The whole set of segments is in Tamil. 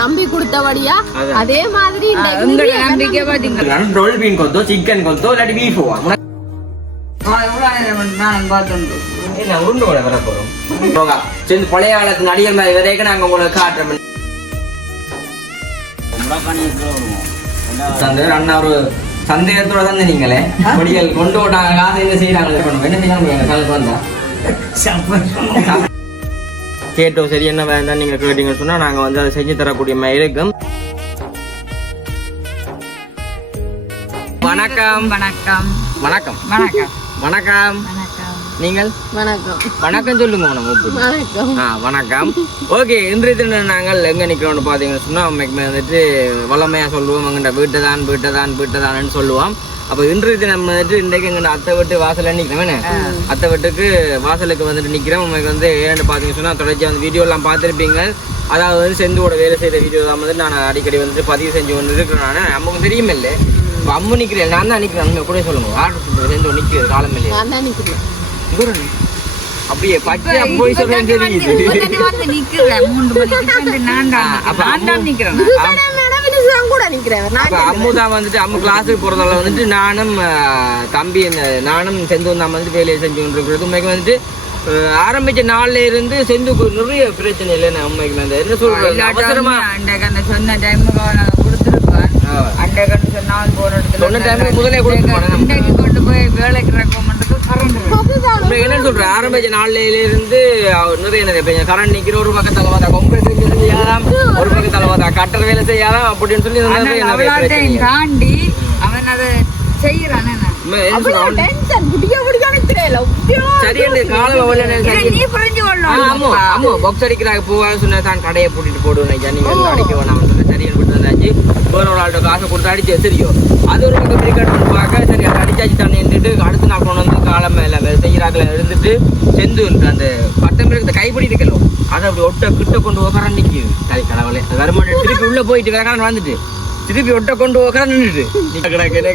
நம்பி கொடுத்தபடியா. அதே மாதிரி இந்த உங்களோட இந்திய நம்பிக்கை பாத்தீங்களா? ரோல் பீன் கொத்தோ சிக்கன் கொத்தோ இல்லாட்டி பீஃபோ நான் பார்த்துண்டு? என்ன உருண்டு கூட வர போறோம் போகா சரி பழைய காலத்து நடிகர் மாதிரி வரைக்கும் நாங்க உங்களுக்கு காட்டுறோம். அண்ணா ஒரு சந்தேகத்தோட தான் நீங்களே? பொடிகள் கொண்டு விட்டாங்க காசு என்ன செய்யறாங்க என்ன வந்தா? கேட்டோம் சரி என்ன வேண்டாம் நீங்க கேட்டீங்கன்னு சொன்னா நாங்க வந்து அதை செஞ்சு தரக்கூடிய மாதிரி இருக்கும் வணக்கம். வணக்கம். வணக்கம். வணக்கம். வணக்கம். நீங்கள்? வணக்கம். வணக்கம் சொல்லுங்க வணக்கம். ஆ வணக்கம். ஓகே இன்றைய தினம் நாங்கள் எங்கே நிற்கிறோம்னு பார்த்தீங்கன்னு சொன்னால் அம்மைக்கு வந்துட்டு வளமையாக சொல்லுவோம் எங்கள்கிட்ட வீட்டை தான் வீட்டை தான் வீட்டை தான்னு சொல்லுவோம். அப்போ இன்றைய தினம் வந்துட்டு இன்றைக்கு எங்கள்கிட்ட அத்தை வீட்டு வாசலில் நிற்கிறோம் என்ன? அத்தை வீட்டுக்கு வாசலுக்கு வந்துட்டு நிற்கிறோம் உங்களுக்கு வந்து ஏன்னு பார்த்தீங்கன்னு சொன்னால் தொடர்ச்சி அந்த வீடியோலாம் பார்த்துருப்பீங்க. அதாவது வந்து செந்துவோட வேலை செய்த வீடியோ தான் வந்து நான் அடிக்கடி வந்துட்டு பதிவு செஞ்சு கொண்டு இருக்கிறேன் நான். நமக்கு தெரியும் இல்லை இப்போ அம்மு நிற்கிறேன் நான் தான் நிற்கிறேன் கூட சொல்லுங்க. யார் செந்து நிற்கிறது காலம் இல்லையா? நான் தான் அப்படியே பச்சை போய் சொல்றேன் தெரியுது. வந்து வந்து அப்ப நான் தான் நிக்கிறேன். விசனா கூட நிக்கிறேன். நான் அப்ப அம்முதா வந்துட்டு அம்மு கிளாஸுக்கு போறதால வந்துட்டு நானும் தம்பி நானும் செந்து தான் வந்துட்டு வேலையை செஞ்சு கொண்டிருக்கிறது. உண்மைக்கு வந்துட்டு ஆரம்பிச்ச நாள்ல இருந்து செந்துக்கு நிறைய பிரச்சனை இல்லை நான் உண்மைக்கு வந்து என்ன சொல்றது? அவசரமா அண்டைக்கு அந்த சொன்ன டைமுக்கு நான் கொடுத்துருப்பேன். அண்டைக்கு சொன்னால் போற இடத்துல சொன்ன டைமுக்கு முதலே. அண்டைக்கு கொண்டு போய் வேலைக்கு உண்மை என்ன சொல்றேன் ஆரம்பிச்ச நாள்ல இருந்து நிறைய நிறைய கரண்ட் நிக்கிற ஒரு பக்கத்துல பார்த்தா கொம்பு செய்யாதாம். ஒரு பக்கத்துல பார்த்தா கட்டர் வேலை செய்யாதாம் அப்படின்னு சொல்லி நிறைய தாண்டி அவன் அதை செய்யறான் போவான்னு சொன்னா தான் கடையை பூட்டிட்டு போடுவேன் ஐயா நீங்க எல்லாம் அடிக்க வேணாம் சொன்ன சரி விட்டு வந்தாச்சு வேற ஆள்கிட்ட காசை கொடுத்து அடிச்சு தெரியும் அது ஒரு பக்கம் பிரிக்கெட் பார்க்க சரி அதை அடிச்சாச்சு தானே நின்றுட்டு அடுத்த நாள் கொண்டு வந்து காலம் இல்லை செய்கிறாக்கில் இருந்துட்டு செந்து அந்த பட்டம் இருக்கிற கைப்பிடி இருக்கலும் அதை அப்படி ஒட்ட கிட்ட கொண்டு உக்கார நிற்கி தலை கடவுளே அது வருமானம் திருப்பி உள்ளே போயிட்டு வேற வந்துட்டு திருப்பி ஒட்ட கொண்டு உக்கார நின்றுட்டு.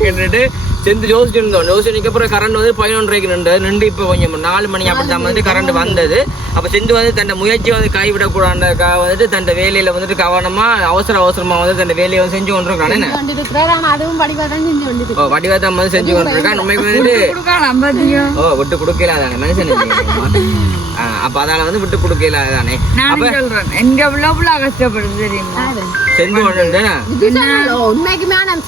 நின்றுட்டு செந்து யோசிச்சு இருந்தோம் யோசிச்சு அப்புறம் கரண்ட் வந்து பதினொன்றரைக்கு நின்று நின்று இப்போ கொஞ்சம் நாலு மணி அப்படி தான். வந்து கரண்ட் வந்தது. அப்போ செந்து வந்து தன் முயற்சி வந்து கைவிடக்கூடாதுக்காக வந்துட்டு தன் வேலையில வந்துட்டு கவனமா அவசர அவசரமா வந்து தன் வேலையை வந்து செஞ்சு கொண்டிருக்கான். அதுவும் தான் செஞ்சு வடிவாத்தம் வந்து செஞ்சு கொண்டிருக்கான். உண்மைக்கு வந்துட்டு ஓ விட்டு கொடுக்கல மனுஷன் அப்ப அதால வந்து விட்டு கொடுக்கல தானே நான் சொல்றேன். எங்க எவ்வளவு கஷ்டப்படுது தெரியுமா? செஞ்சு கொண்டு உண்மைக்குமே நான்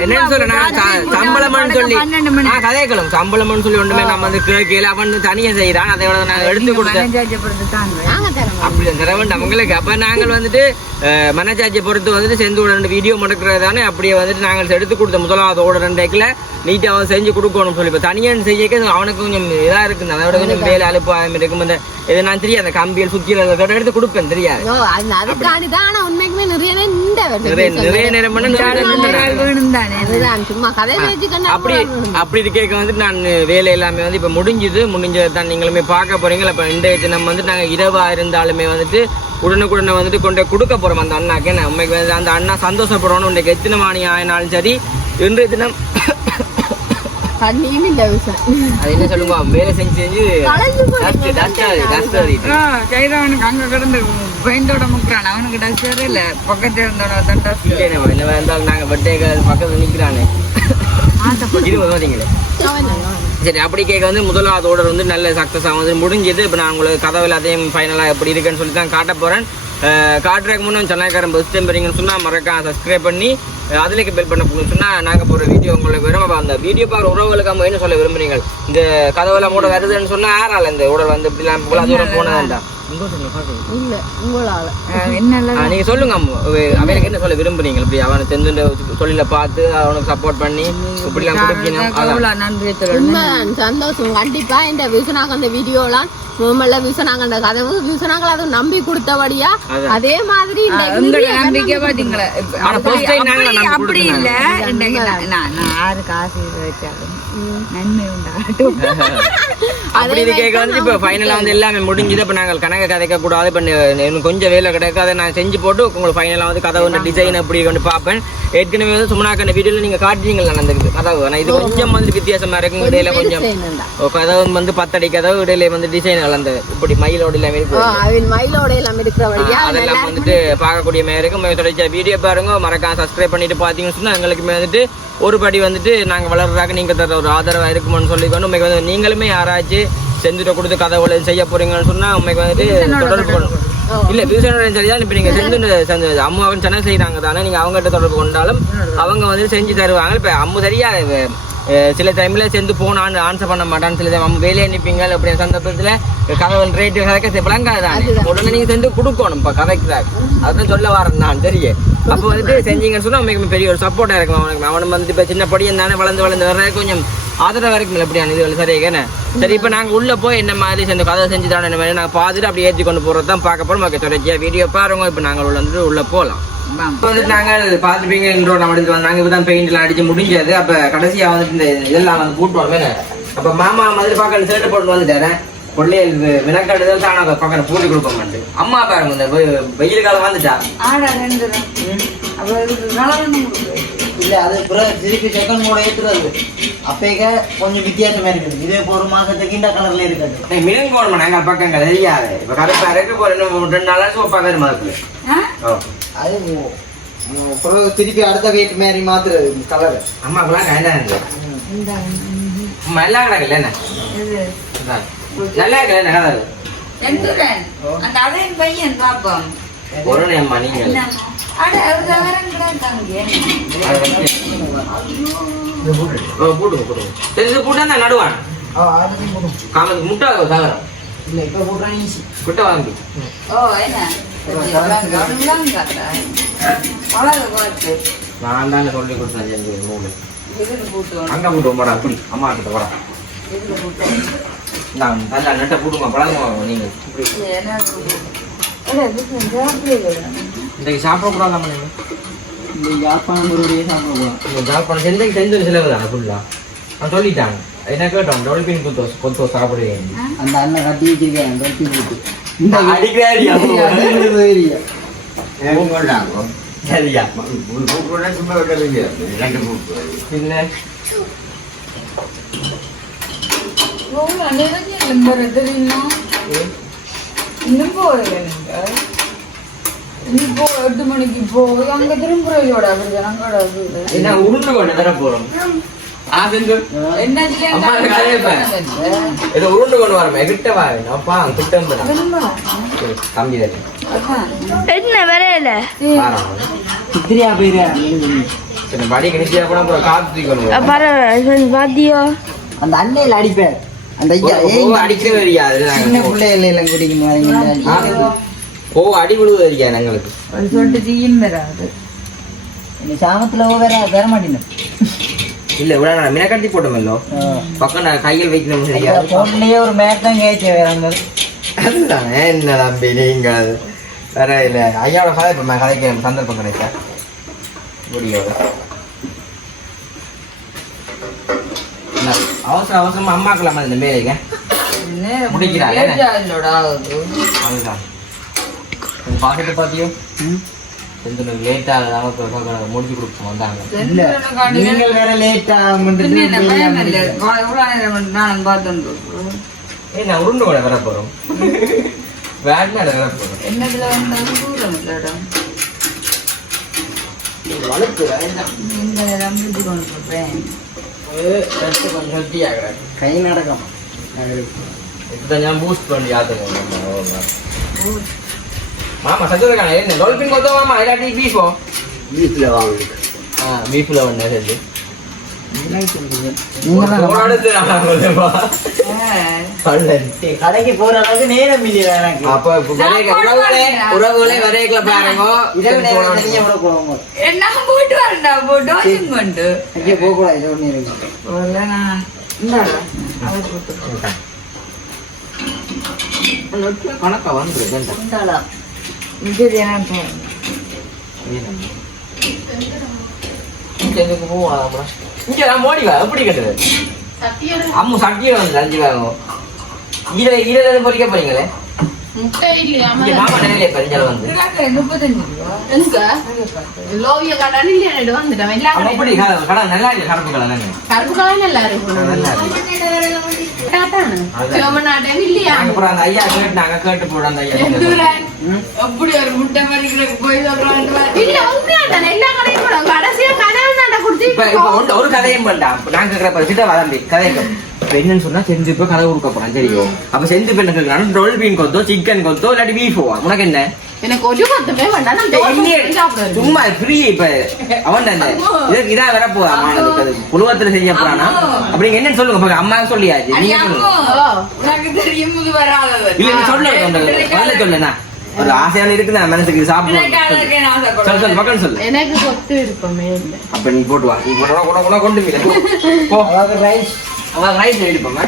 என்ன சொல்ல நான் ச- சம்பளம்னு சொல்லி நான் சம்பளம்னு ஒண்ணுமே நம்ம வந்து கேட்கல. அவன் தனியா செய்யறான் அதை விட நான் எடுத்து கொடுத்தேன். அப்படி அந்த வேண்டாம் அவங்களுக்கு அப்போ நாங்கள் வந்துட்டு அஹ், மனச்சாட்சியை பொறுத்து வந்துட்டு செந்து ரெண்டு வீடியோ முடக்கிறது தானே அப்படியே வந்துட்டு நாங்கள் எடுத்து கொடுத்த முதலாவது ஓட ரெண்டு ஏக்கில் நீட்டாக அவன் செஞ்சு கொடுக்கணும்னு சொல்லி இப்போ தனியாக செய்யக்க அவனுக்கு கொஞ்சம் இதாக இருக்குது அதை விட கொஞ்சம் வேலை அலுப்பு ஆகாம இருக்கும் இந்த இது நான் தெரியாது? அந்த கம்பியல் சுத்தி எடுத்து கொடுப்பேன் தெரியாது. ஐயோ, அது அதுக்காண்டி தான் ஆனா உண்மைக்குமே நிறைய நிறைய நேரம் அப்படி அப்படி கேட்க வந்துட்டு நான் வேலை எல்லாமே வந்து இப்போ முடிஞ்சுது. முடிஞ்சது தான் நீங்களுமே பார்க்க போறீங்க. இப்போ இன்றைய தினம் வந்து நாங்கள் இரவா இருந்தாலுமே வந்துட்டு உடனுக்குடனே வந்துட்டு கொண்டு கொடுக்க போறோம் அந்த அண்ணாக்கு. நான் உண்மைக்கு வந்து அந்த அண்ணா சந்தோஷப்படணும் இன்றைக்கு எத்தனை மணி ஆயினாலும் சரி இன்றைய தினம் தண்ணியும் இல்ல விஷயம் அது என்ன சொல்லுங்க வேலை செஞ்சு செஞ்சு டஸ்ட் டஸ்ட் டஸ்ட் ஆகுது கைதவனுக்கு அங்க கிடந்து பெயிண்டோட முக்குறான். அவனுக்கு டஸ்டர் இல்ல. பக்கத்துல இருந்தவன தான் டஸ்ட் இல்லை என்ன இருந்தாலும் நாங்கள் பர்த்டே பக்கத்தில் நிற்கிறானே இருபது சரி அப்படி கேட்க வந்து முதலாவது order வந்து நல்ல சக்ஸஸாக வந்து முடிஞ்சது. இப்போ நான் உங்களுக்கு கதவு எல்லாத்தையும் ஃபைனலாக எப்படி இருக்குன்னு சொல்லி தான் காட்ட போகிறேன் காட்டுறதுக்கு முன்னே சென்னைக்காரன் பஸ் டெம்பரிங்னு சொன்னால் மறக்காம சப்ஸ்கிரைப் பண்ணி அதுலேக்கு பெல் பண்ண போகணும்னு சொன்னால் நாங்கள் போகிற வீடியோ உங்களுக்கு விரும்ப அந்த வீடியோ பார்க்குற உறவுகளுக்கு அவங்க என்ன சொல்ல விரும்புறீங்க? இந்த கதவெல்லாம் மூட வருதுன்னு சொன்னால் யாரால இந்த உடல் வந்து இப்படிலாம் இவ்வளோ தூரம் போனதாண்டா. இல்ல உங்களால. என்ன ஆ, நீங்க சொல்லுங்க அம்மு. அவ- அவனுக்கு என்ன சொல்ல விரும்புறீங்க? இப்படி அவனை தெரிஞ்ச தொழில பார்த்து அவனுக்கு சப்போர்ட் பண்ணி கொடுக்கணும். சந்தோஷம். கண்டிப்பா இந்த விசுனாங்க அந்த வீடியோலாம் முதல்ல விசுனாங்க அந்த கதவு விசுனாங்கள் அதை நம்பி கொடுத்தபடியா. அதே மாதிரி நம்பிக்கை பாத்தீங்களா அப்படி- இல்ல. நான் வச்சாலும் நன்மை உண்டாகட்டும் அப்படி இது கேட்க வந்து இப்போ ஃபைனலாக வந்து எல்லாமே முடிஞ்சுது. இப்போ நாங்கள் கணக்கு கதைக்க கூடாது இப்போ கொஞ்சம் வேலை கிடக்கு அதை நான் செஞ்சு போட்டு உங்களுக்கு ஃபைனலாக வந்து கதவு வந்து டிசைன் அப்படி கொண்டு பார்ப்பேன். ஏற்கனவே வந்து சும்மாக்கான வீடியோவில் நீங்கள் காட்டுறீங்களா அந்த கதவு. ஆனால் இது கொஞ்சம் வந்து வித்தியாசமா இருக்கும் இடையில கொஞ்சம் கதவு வந்து பத்தடி கதவு இடையில வந்து டிசைன் கலந்து இப்படி மயிலோட எல்லாம் இருக்கு. மயிலோட எல்லாம் இருக்கிறபடியா ஆ, அதெல்லாம் வந்துட்டு பார்க்கக்கூடிய மாதிரி இருக்கும் தொடர்ச்சியா வீடியோ பாருங்க. மறக்காம சப்ஸ்கிரைப் பண்ணிட்டு பார்த்தீங்கன்னு சொன்னா எங்களுக்கு வந்துட்டு ஒரு படி வந்துட்டு நாங்க வளர்றாங்க நீங்க தர ஒரு ஆதரவா இருக்கும்னு சொல்லிக்கொண்டு உண்மைக்கு வந்து நீங்களுமே யாராச்சும் செஞ்சுட்டு கொடுத்து கதை செய்ய போறீங்கன்னு சொன்னா உண்மைக்கு வந்துட்டு தொடர்பு கொள்ளணும் இல்ல விவசாயோட சரிதான். இப்ப நீங்க செஞ்சு செஞ்சு அம்மாவும் சென்னை செய்யறாங்க தானே நீங்க அவங்ககிட்ட தொடர்பு கொண்டாலும் அவங்க வந்து செஞ்சு தருவாங்க. இப்ப அம்மு சரியா அஹ், அஹ், சில டைம்ல சேர்ந்து போனான்னு ஆன்சர் பண்ண மாட்டான்னு சில டைம் வேலையை அனுப்பிங்க அப்படி சந்தர்ப்பத்துல கதவல் ரேட்டு கதைக்க விளங்காதான் உடனே நீங்க செஞ்சு கொடுக்கணும் இப்ப கதைக்கிறாங்க அதான் சொல்ல வரேன் நான் தெரியும் அப்போ வந்துட்டு செஞ்சீங்கன்னு சொன்னா உங்களுக்கு பெரிய ஒரு சப்போர்ட்டா இருக்கும் அவனுக்கு அவனும் வந்து இப்ப சின்ன படியும் தானே வளர்ந்து வளர்ந்து வர்ற கொஞ்சம் ஆதரவா இருக்கும் எப்படியான இது சரியானே சரி இப்போ நாங்க உள்ள போய் என்ன மாதிரி செஞ்சு கதை செஞ்சு தானே என்ன மாதிரி? நாங்கள் பார்த்துட்டு அப்படியே ஏற்றி கொண்டு போகிறது தான் பார்க்க போகிறோம் ஓகே தொடர்ச்சியா வீடியோ பாருங்க. இப்போ நாங்கள் உள்ள வந்துட்டு உள்ள போகலாம். இப்போ வந்துட்டு நாங்கள் பார்த்துப்பீங்க இன்றோ நம்ம எடுத்து வந்தாங்க இப்போ தான் பெயிண்ட்லாம் அடிச்சு முடிஞ்சது. அப்போ கடைசியாக வந்துட்டு இந்த இதெல்லாம் வந்து கூட்டுவாங்க அப்போ மாமா மாதிரி பார்க்க ஷர்ட் போட்டு வந்துட்டாரேன் பிள்ளைகள் வினக்கடுதல் தான் அதை பக்கம் பூட்டி கொடுக்க மாட்டேன் அம்மா பாருங்க இந்த வெயில் காலம் வந்துட்டா. இல்ல அது பிறகு திருப்பி செகண்ட் மோட ஏத்துறது. அப்பேக்க கொஞ்சம் வித்தியாசமா இருக்குது. இதே ஒரு மாசத்துக்கு இந்த கலர்ல இருக்காது. மினங்க போகணும் நாங்கள் பக்கம் தெரியாது. இப்போ கரெக்டாக இருக்கு இப்போ ரெண்டு நாளாக சோப்பா வேறு மாதிரி அது திருப்பி அடுத்த வெயிட் மாதிரி மாத்துறது கலர். அம்மாக்கெல்லாம் கைதான் அம்மா எல்லாம் கிடக்குல்ல என்ன. நல்லா கதை செந்துரன். அந்த அதையும் பையன் பாப்போம் ஒரு. ஓ, போடுங்க போடுங்க சரி இது போட்டா நடுவான். காமத்துக்கு முட்டை தகரம். இல்ல இப்ப ஈஸி குட்டை வாங்கி. ஓ, என்ன? நான் தானே சொல்லி கொடுத்தேன் செஞ்சு மூணு. அங்க போட்டு அப்படி அம்மா கிட்ட போடா. நான் நல்லா நெட்டை நீங்க. இது என்ன போட்டு? அட, இதுக்கு சாப்பிடுறது. சாப்பிடக்கூடாது இந்த யாழ்ப்பாணம் முருடைய செஞ்சு செலவு தானே நான் சொல்லிட்டாங்க. என்ன கேட்டோம்? டொல்பின் குத்தோஸ் கொத்தோ சாப்பிடுவேன் அந்த அண்ணன் கட்டி வச்சிருக்கேன் டொல்பின் குத்து. இந்த தெரியுமா? இன்னும் போகல நீங்க. நீ போ எட்டு மணிக்கு போய் அங்க திரும்புறையோட ஜனங்களோட இது. என்ன உருண்டு கொண்டு தர போறோம் உருண்டு கொண்டு வரமே கிட்ட வாங்க அப்பா கிட்ட வந்து. கம்மி. என்ன வரையில சித்திரியா சரி படி கணிச்சியா கூட அப்புறம் காத்து தூக்கணும் பரவாயில்ல பாத்தியோ? அந்த அண்ணையில அடிப்பேன் அந்த ஐயா ஓ, ஏன் அடிக்கவே தெரியாது சின்ன பிள்ளைகள் எல்லாம் குடிக்கணும் வரீங்க ஓ அடி விழுவது தெரியாது எங்களுக்கு? சொட்டு தீயும் வராது. இந்த சாமத்துல வேற வர மாட்டேன் இல்ல இவ்வளவு நான் மினக்கட்டி போட்டோமல்லோ. பக்கம் நான் கையில் வைக்கணும் சரியா? போன்லயே ஒரு மேட் தான் கேட்க வேறாங்க அதுதானே என்ன தம்பி நீங்கள்? வேற இல்ல ஐயாவோட கதை இப்போ கதைக்க சந்தர்ப்பம் கிடைச்சா முடியோட அவசர அவசரமா அம்மாக்கலாமா இந்த மேலைங்க முடிக்கிறாள், என்ன? அதுதான். பாக்கெட்டு பாத்தியோ கொஞ்சம் லேட்டாக தாங்க முடிச்சு கொடுப்போம் வந்தாங்க. நீங்கள் வேற லேட் ஆகும் ஏ நான் உருண்டு மேடம் வர போகிறோம் வேன் மேடம் வர போகிறோம் என்னதுல கை நடக்கம் பூஸ்ட் பண்ணி ஆத்துக்கோங்க மாமா சஜ்ஜதக்கான என்ன டால்பின் கொத்தோ மாமா இல்லாட்டி பீஃப் போ வீட்டுல வாங்க ஆ பீஃப்ல ஒண்ணு செஞ்சு நீங்க போராடுது நான் சொல்லுவா கடைக்கு போற அளவுக்கு நேரம் இல்லையா எனக்கு அப்ப இப்ப வரைய உறவுகளே உறவுகளே வரையக்கல பாருங்க இரவு நேரம் தனியா விட போவாங்க நான் போட்டு வரேன்டா போட்டு வாங்கிங் கொண்டு அங்கே போக கூடாது இரவு நேரம் வரல நான் இந்தாடா அதை போட்டு கணக்கா வந்து இது என்ன இங்க போவோம் இங்க நான் மோடி வா எப்படி கேட்டது சத்தியம் அம்மு சட்டியை வந்து அஞ்சு வாங்கும் ஈர ஈரல இருந்து பொறிக்க போறீங்களே? முட்டை இல்லையா இங்க மாமா நிறைய பரிஞ்சல் வந்து. இதுக்காக முப்பத்தஞ்சு ரூபா. எங்க? லோவிய கடன் இல்லையா? எல்லா கடை நல்லா இருக்கு கருப்பு கடை கருப்பு நல்லா ஒரு கதையும் வதம்பி கதைக்கும் இப்ப என்னன்னு சொன்னா செஞ்சு போய் கதை கொடுக்க போறேன் சரியோ? அப்ப செஞ்சு என்ன கேட்கலாம் டொல்பின் கொத்தோ சிக்கன் கொத்தோ இல்லாட்டி பீஃபோ உனக்கு என்ன? எனக்கு ஒரு பத்துமே வேண்டாம். சும்மா ஃப்ரீ இப்ப. அவன் தானே? இதுக்கு இதா வர போதா புழுவத்துல செய்ய போறானா? அப்படிங்க என்னன்னு சொல்லுங்க பாக்க அம்மா சொல்லியாச்சு. நீங்க சொல்லுங்க. சொல்ல சொல்ல. சொல்லுண்ணா ஒரு ஆசையான இருக்குது? நான் மனசுக்கு சொல்லு. சொல்லு மக்கள் சொல்லு. எனக்கு சொத்து இருப்பமே இல்லை. அப்ப நீ போட்டு வா. நீ போட்டு கொண்டு போ. அதாவது ரைஸ் அவன் ரைஸ் எடுப்போம்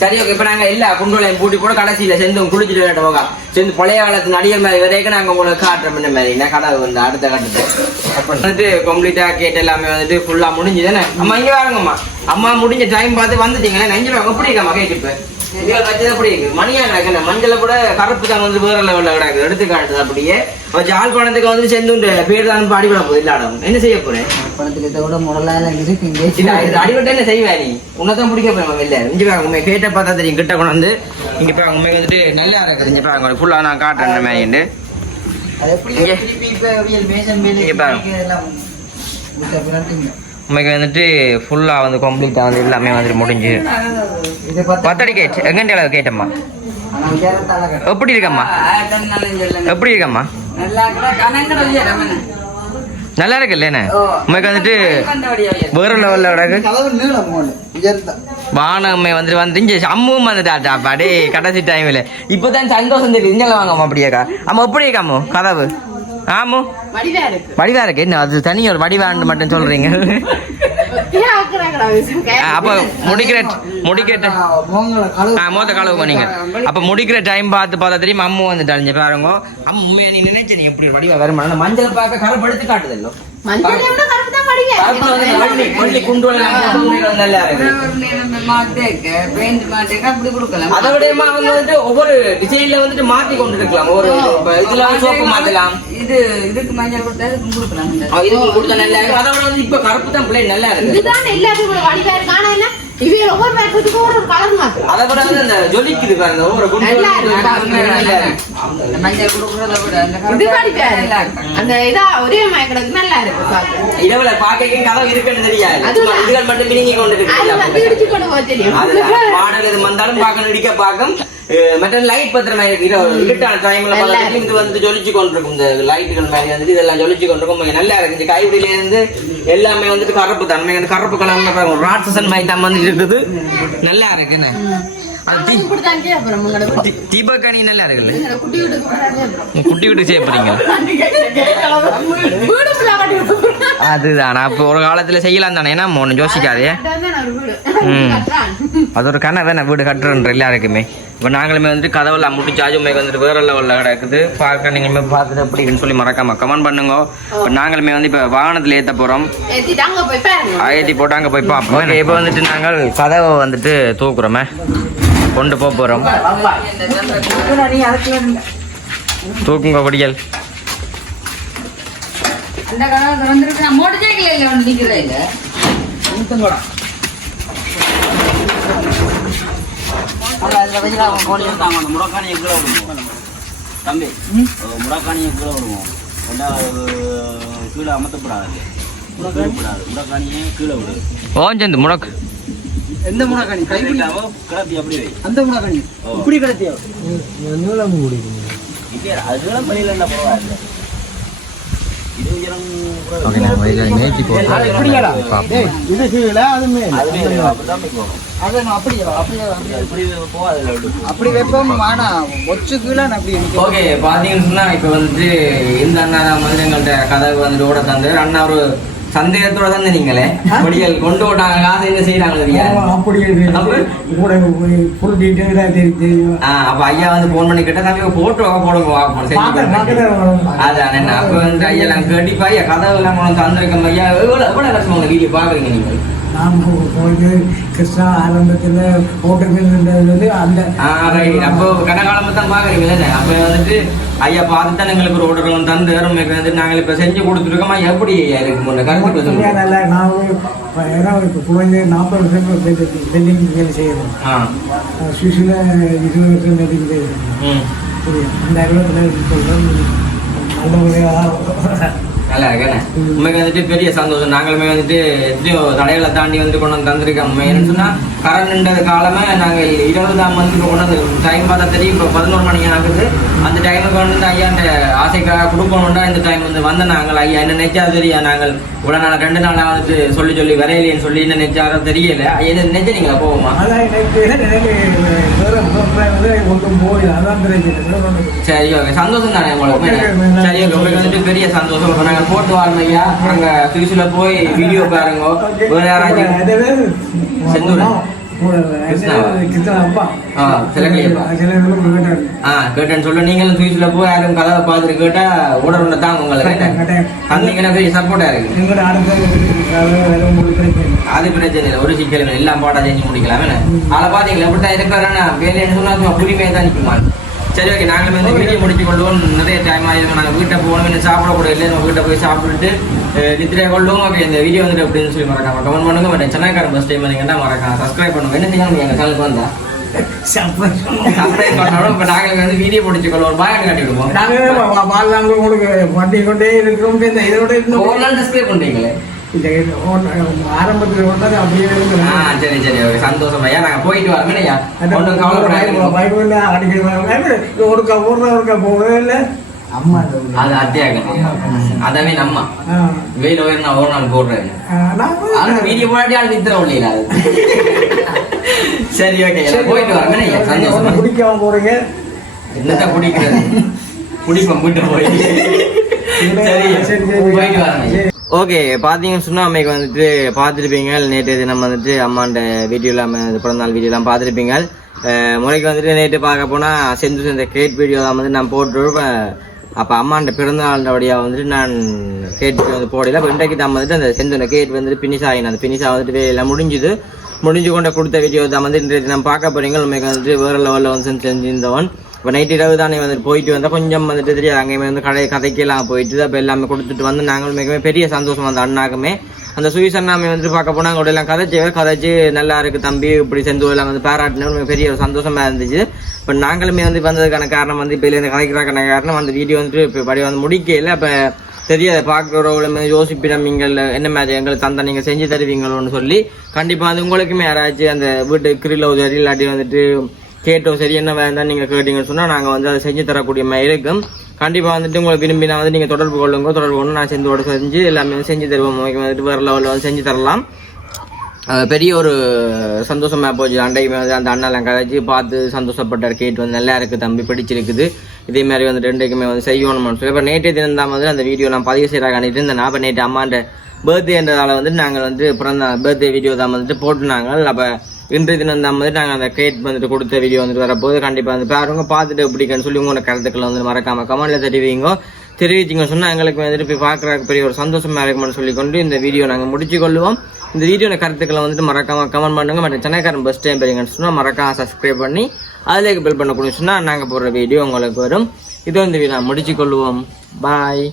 சரி ஓகே இப்போ நாங்கள் எல்லா குண்டோலையும் பூட்டி போட கடைசியில் சேர்ந்து குளிச்சுட்டு விளையாட்டு போக சேர்ந்து பழைய காலத்து நடிகர் மாதிரி வரைக்கும் நாங்கள் உங்களுக்கு காட்டுற பண்ண மாதிரி? என்ன கடை வந்து அடுத்த கட்டத்து அப்ப வந்துட்டு கம்ப்ளீட்டாக கேட்டு எல்லாமே வந்துட்டு ஃபுல்லாக முடிஞ்சுதானே அம்மா இங்கே வாருங்கம்மா. அம்மா முடிஞ்ச டைம் பார்த்து வந்துட்டீங்கன்னா நெஞ்சிருவாங்க எப்படி இருக்கம்மா கேட்டு அப்படி. மணியா கிடக்கு மஞ்சள கூட கருப்பு தான் வந்து வேற லெவல்ல கிடக்கு. எடுத்து காட்டுது அப்படியே. அப்ப ஜாழ்ப்பாணத்துக்கு வந்து செந்து பேர் தான் பாடிவிட போகுது இல்லாடம் என்ன செய்ய போறேன் பணத்துக்கு இதை விட முடலால இருக்குங்க இது அடிபட்டு என்ன செய்வா நீ? உன்னதான் பிடிக்க போய் இல்ல இங்க உண்மை கேட்ட பார்த்தா தெரியும். கிட்ட கொண்டு வந்து இங்க பாருங்க வந்துட்டு நல்லா இருக்குது. இங்க பாருங்க ஃபுல்லா நான் காட்டுறேன் அது எப்படி இங்க. பாருங்க. உங்களுக்கு வந்துட்டு ஃபுல்லாக வந்து கம்ப்ளீட்டாக வந்து எல்லாமே வந்துட்டு முடிஞ்சு. பத்தடி கேட் எங்கண்ட கேட்டம்மா? எப்படி இருக்கம்மா? எப்படி இருக்கம்மா? நல்லா இருக்கு கணங்கட உங்களுக்கு வந்துட்டு வேற லெவலில் கிடக்கு? வானம்மை வந்துட்டு வந்து இங்கே அம்மும் வந்துட்டாச்சா அடே கடைசி டைமில் இப்போ தான் சந்தோஷம் தெரியுது. இங்கே வாங்கம்மா அப்படியேக்கா அம்மா எப்படி இருக்காமோ கதவு. ஆமோ? வடிவா இருக்கு என்ன? அது தனி ஒரு வடிவான்னு மட்டும் சொல்றீங்க. அப்ப முடிக்கிற முடிக்கிற மோங்கள கழுவு. பண்ணீங்க அப்ப முடிக்கிற டைம் பார்த்து பார்த்தா தெரியும் அம்மு வந்துட்டாங்க பாருங்க. அம்மு நீ நினைச்ச நீ எப்படி ஒரு வடிவா வருமா? மஞ்சள் பார்க்க கருப்படுத்து காட்டுதல்லோ ஒவ்வொரு டிசைன்ல வந்துட்டு மாத்தி கொண்டு இருக்கலாம் ஒரு இதுல சோப்பு மாத்தலாம் இது இதுக்கு மஞ்சள் கொடுத்தா இதுக்கு கொடுக்கலாம் இதுக்கு கொடுத்தா நல்லா இருக்கு அதை விட வந்து இப்ப கருப்பு தான் பிள்ளை நல்லா இருக்கு இதுதான் எல்லாத்துக்கும் வடிவா இருக்கு ஆனா என்ன இவ ஒரு கலர் அதை அந்த ஜொலிக்குது பாருங்க குண்டு மஞ்சள் கொடுக்கறத விட இந்த இது அந்த ஒரே மயக்கடக்கு நல்லா இருக்கு பாக்க இரவுல பாக்க கதவு இருக்குன்னு தெரியாது. இதுகள் மட்டும் மினிங்கி கொண்டு அது வந்து இருக்கு இடிச்சு கொண்டு போக தெரியும். அதுதான். மாடல் இது வந்தாலும் பார்க்கணும் இடிக்க பார்க்கும். மற்ற லைட் பத்திரமா இருக்கு இரவு இருட்டான டைம்ல நல்லா பார்த்தா இது வந்து ஜொலிச்சு கொண்டிருக்கும் இந்த லைட்டுகள் மாதிரி வந்துட்டு இதெல்லாம் ஜொலிச்சு கொண்டிருக்கும். நல்லா இருக்கு இந்த கைவிடியில இருந்து எல்லாமே வந்துட்டு கருப்பு தன்மை வந்து கருப்பு கலர்ல ராட்சசன் மாதிரி தான் வந்து இருக்குது. நல்லா இருக்கு என்ன அது தீ- இப்படித்தான் அப்புறம் உங்களுக்கு தீ- தீபக்கணி நல்லா இருக்குல்ல? குட்டி வீட்டுக்கு செய்ய போறீங்க. அதுதான் அப்போ ஒரு காலத்துல செய்யலாம் தானே? ஏன்னா ஒன்று யோசிக்காதே. ம். அது ஒரு கனவை நான் வீடு கட்டுறேன்ற எல்லாருக்குமே. இப்போ நாங்களுமே வந்துட்டு கதவெல்லாம் முடிச்சு ஆஜுமே வந்துட்டு வேற லெவலில் கிடக்குது. பார்க்க நீங்களுமே பார்த்துட்டு அப்படின்னு சொல்லி மறக்காம கமெண்ட் பண்ணுங்க. இப்போ நாங்களுமே வந்து இப்போ வாகனத்தில் ஏற்ற போகிறோம் ஏற்றி போட்டு அங்கே போய் பார்ப்போம் இப்போ வந்துட்டு நாங்கள் கதவை வந்துட்டு தூக்குறோமே. கொண்டு போக போகிறோம். தூக்குங்க கொடிகள். எடுத்தான். முடக்காணி கீழே விடுவோம் தம்பி கீழே விடுவோம் ரெண்டாவது கீழே அமர்த்தப்படாது விடக்கூடாது முடக்காணியை கீழே விடு. ஓஞ்சந்து முடக்கு. எந்த முனக்காணி? கைப்பிடி கிளப்பி அப்படி அந்த முனக்காணி. இப்படி கிடைத்தியோ? இப்படி அது கீழே பணியில் என்ன பரவாயில்ல. கூட ஓகே மேய்ச்சி நான் போகாதுல விடு அப்படி. வைப்போம் ஆனா ஒச்சு கீழே நான் அப்படி நிற்கும் ஓகே பாத்தீங்கன்னு சொன்னா இப்ப வந்துட்டு இந்த அண்ணா தான் வந்து எங்கள்கிட்ட கதவு வந்துட்டு ஓட தந்து. அண்ணா ஒரு சந்தேகத்தோட தான் நீங்களே? கொடிகள் கொண்டு ஓட்டாங்க காசு என்ன செய்யறாங்க அப்படி அப்ப? கூட ஃபுல் டீட்டெயிலாக தெரியும் அப்ப ஐயா வந்து போன் பண்ணி கேட்டா தம்பி போட்டோ போடுங்க அதான் என்ன அப்ப வந்து ஐயா எல்லாம் கேட்டிப்பா ஐயா கதவு கொண்டு வந்து தந்திருக்கோம் ஐயா. எவ்வளவு எவ்வளவு வருஷமா உங்க வீடியோ பாக்குறீங்க நீங்க? நான் போய் கிருஷ்ணா ஆரம்பத்தில் வந்து அந்த. அப்போ கனகாலமா தான் பாக்குறீங்க தானே அப்ப வந்துட்டு ஐயா பார்த்து தான் எங்களுக்கு ஒரு ஒன்று தந்து உங்களுக்கு வந்து நாங்கள் இப்ப செஞ்சு கொடுத்துருக்கோமா? எப்படி ஐயா இருக்கு முன்ன? கருத்து நல்ல நான் ஏன்னா இப்போ குழந்தை நாற்பது வருஷம் பெண்டிங் வேலை செய்யணும் சுவிஸில் இருபது வருஷம் பெண்டிங் செய்யணும் அந்த சொல்கிறேன் நல்ல முறையாக நல்லா இருக்கேன்? உண்மைக்கு வந்துட்டு பெரிய சந்தோஷம். நாங்களுமே வந்துட்டு எத்தனையோ தடைகளை தாண்டி வந்து கொண்டு வந்து தந்திருக்கோம். உண்மை என்னன்னு சொன்னா கரண்ட்ன்றது காலமே நாங்கள் இருபதாம் இப்போ கொண்டு வந்து டைம் பார்த்தா தெரியும். இப்போ பதினோரு மணி ஆகுது. அந்த டைமுக்கு வந்து ஐயா இந்த ஆசைக்காக கொடுக்கணும்டா இந்த டைம் வந்து வந்த நாங்கள். ஐயா என்ன நினைச்சா தெரியா நாங்கள்? இவ்வளோ நாள் ரெண்டு நாளாக வந்துட்டு சொல்லி சொல்லி வரையிலேன்னு சொல்லி என்ன நினைச்சாரோ தெரியல. என்ன போய் அதான் தெரிஞ்சது சரி ஓகே சந்தோஷம் தானே உங்களுக்கு சரி ஓகே உங்களுக்கு வந்துட்டு பெரிய சந்தோஷம். நாங்கள் போட்டு வரணும் ஐயா. அங்கே சுவிஸில் போய் வீடியோ பாருங்க. யாராச்சும் செந்தூர். கேட்டேன்னு சொல்ல. நீங்களும் சுவிஸில் போய் யாரும் கதவை பார்த்துட்டு கேட்டா உடனே தான் உங்களுக்கு தந்தீங்கன்னா பெரிய சப்போர்ட்டாக இருக்கு? அது பிரச்சனை இல்லை. ஒரு சிக்கல் எல்லாம் பாட்டா செஞ்சு முடிக்கலாம். அதை பார்த்தீங்களா? எப்படி தான் இருக்கிறானா வேலைன்னு சொன்னா தான் நிற்குமா சரி ஓகே நாங்களும் வந்து வீடியோ முடிச்சு கொள்வோம் நிறைய டைம் ஆயிருக்கும் நாங்கள் வீட்டை போகணும் இன்னும் சாப்பிட கூட இல்லை நம்ம வீட்டை போய் சாப்பிட்டுட்டு அஹ், நித்திரையை கொள்வோம் ஓகே இந்த வீடியோ வந்துட்டு அப்படின்னு சொல்லி மறக்காம கமெண்ட் பண்ணுங்க. மற்ற சென்னைக்காரன் ஃபஸ்ட் டைம் பண்ணீங்கன்னா மறக்காம சப்ஸ்கிரைப் பண்ணுங்க. என்ன செய்யணும் எங்கள் சேனலுக்கு வந்தா? சப்ஸ்கிரைப் பண்ணணும். இப்போ நாங்கள் வந்து வீடியோ முடிச்சு கொள்வோம் பாய் காட்டி விடுவோம் நாங்க வாழ்நாள் உங்களுக்கு வண்டி கொண்டே இருக்கிறோம். இதோட இன்னும் சப்ஸ்கிரைப் பண்ணுறீங்களே இந்த ஆரம்பத்தில் ஒன்றது அப்படியே சரி சரி ஓகே சந்தோஷம் ஐயா. நாங்கள் போயிட்டு வரோம். ஐயா ஒன்றும் கவலைப்படாதீங்க. அடிக்கடி. ஒருக்கா போடுற ஒருக்கா போகவே இல்லை. அம்மா அது அத்தியாக அதவே நம்ம. வெயில் வயிறு நான் ஒரு நாள் போடுறேன். ஆனா வீடியோ போடாட்டி ஆள் நித்திர அது. சரி ஓகே போயிட்டு வரேன் ஐயா சந்தோஷம். குடிக்காம போறீங்க. என்னத்த குடிக்கிறது? குடிப்போம் வீட்டு போய். சரி. போயிட்டு வரேன் ஓகே பார்த்தீங்கன்னு சொன்னால் அம்மைக்கு வந்துட்டு பார்த்துருப்பீங்க நேற்று தினம் வந்துட்டு அம்மாண்ட வீடியோலாம் அம்மா பிறந்தநாள் வீடியோலாம் பார்த்துருப்பீங்க முறைக்கு வந்துட்டு நேற்று பார்க்க போனால் செந்து செஞ்ச கேட் வீடியோ தான் வந்து நான் போட்டுருப்பேன். அப்போ அம்மாண்ட பிறந்தநாளோட வழியாக வந்துட்டு நான் கேட் வந்து போடல. அப்போ இன்றைக்கு தான் வந்துட்டு அந்த செஞ்ச கேட் வந்துட்டு ஃபினிஷ் ஆகினேன் அந்த பினிஷாக வந்துட்டு எல்லாம் முடிஞ்சுது. முடிஞ்சு கொண்ட கொடுத்த வீடியோ தான் வந்து இன்றைக்கு நம்ம பார்க்க போகிறீங்க உண்மைக்கு வந்துட்டு வேறு லெவலில் வந்து செஞ்சு- செஞ்சிருந்தவன் இப்போ நைட் இரவு தானே வந்துட்டு போயிட்டு வந்தால் கொஞ்சம் வந்துட்டு தெரியாது. அங்கேயுமே வந்து கடை கதைக்கெல்லாம் போயிட்டு அப்போ எல்லாமே கொடுத்துட்டு வந்து நாங்களும் மிகவும் பெரிய சந்தோஷம் அந்த அண்ணாக்குமே. அந்த சுவிஸ் அண்ணாமே வந்து பார்க்க போனால் அங்கே எல்லாம் கதைச்சு கதைச்சு நல்லா இருக்குது தம்பி இப்படி செஞ்சு எல்லாம் வந்து பாராட்டினு பெரிய ஒரு சந்தோஷமாக இருந்துச்சு. இப்போ நாங்களுமே வந்து வந்ததுக்கான காரணம் வந்து இப்போ இந்த கதைக்கிறாக்கான காரணம் அந்த வீடியோ வந்துட்டு இப்போ படி வந்து முடிக்கல இப்போ தெரியாது பார்க்குறவங்களுமே யோசிப்பிடம் நீங்கள் என்ன மாதிரி எங்களுக்கு தந்தை நீங்கள் செஞ்சு தருவீங்களோன்னு சொல்லி கண்டிப்பாக வந்து உங்களுக்குமே யாராச்சும் அந்த வீட்டு கிரில் உதவி இல்லாட்டி வந்துட்டு கேட்டோம் சரி என்ன வேண்டாம் நீங்கள் கேட்டீங்கன்னு சொன்னால் நாங்கள் வந்து அதை செஞ்சு தரக்கூடிய மாதிரி இருக்கும் கண்டிப்பாக வந்துட்டு உங்களை விரும்பி நான் வந்து நீங்கள் தொடர்பு கொள்ளுங்க. தொடர்பு கொண்டு நான் சேர்ந்து செஞ்சு எல்லாமே செஞ்சு தருவோம். வந்துட்டு வேறு லெவலில் வந்து செஞ்சு தரலாம். பெரிய ஒரு சந்தோஷமா போச்சு. அண்டைக்கு வந்து அந்த அண்ணாலாம் கதைச்சு பார்த்து சந்தோஷப்பட்டார். கேட்டு வந்து நல்லா இருக்குது தம்பி பிடிச்சிருக்குது. இதே மாதிரி வந்து ரெண்டுக்குமே வந்து செய்யணும்னு சொல்லி இப்போ நேற்றே தினம் தான் வந்து அந்த வீடியோ நான் பதிவு செய்கிறாங்க அன்றைக்கி இருந்தேன். அப்போ நேற்று அம்மாண்ட பர்த்டேன்றதால வந்து நாங்கள் வந்து பிறந்த பர்த்டே வீடியோ தான் வந்துட்டு போட்டுனாங்க அப்போ இன்றைய தினம் தான் வந்துட்டு நாங்கள் அந்த கிரியேட் வந்துட்டு கொடுத்த வீடியோ வந்துட்டு வரப்போது கண்டிப்பாக வந்து பாருங்க பார்த்துட்டு பிடிக்கன்னு சொல்லி உங்களோட கருத்துக்களை வந்து மறக்காம கமெண்ட்டில் தெரிவிங்க. தெரிவிச்சிங்க சொன்னால் எங்களுக்கு வந்துட்டு போய் பார்க்குறதுக்கு பெரிய ஒரு சந்தோஷமாக இருக்கும்னு சொல்லிக்கொண்டு இந்த வீடியோ நாங்கள் முடிச்சு கொள்ளுவோம். இந்த வீடியோட கருத்துக்களை வந்துட்டு மறக்காம கமெண்ட் பண்ணுங்க. மற்ற சென்னைக்காரன் பஸ் டைம் பெரியங்கன்னு சொன்னால் மறக்காம சப்ஸ்கிரைப் பண்ணி அதிலேக்கு பில் பண்ணக்கூடிய சொன்னால் நாங்கள் போடுற வீடியோ உங்களுக்கு வரும். இது வந்து நான் முடிச்சு கொள்வோம். பாய்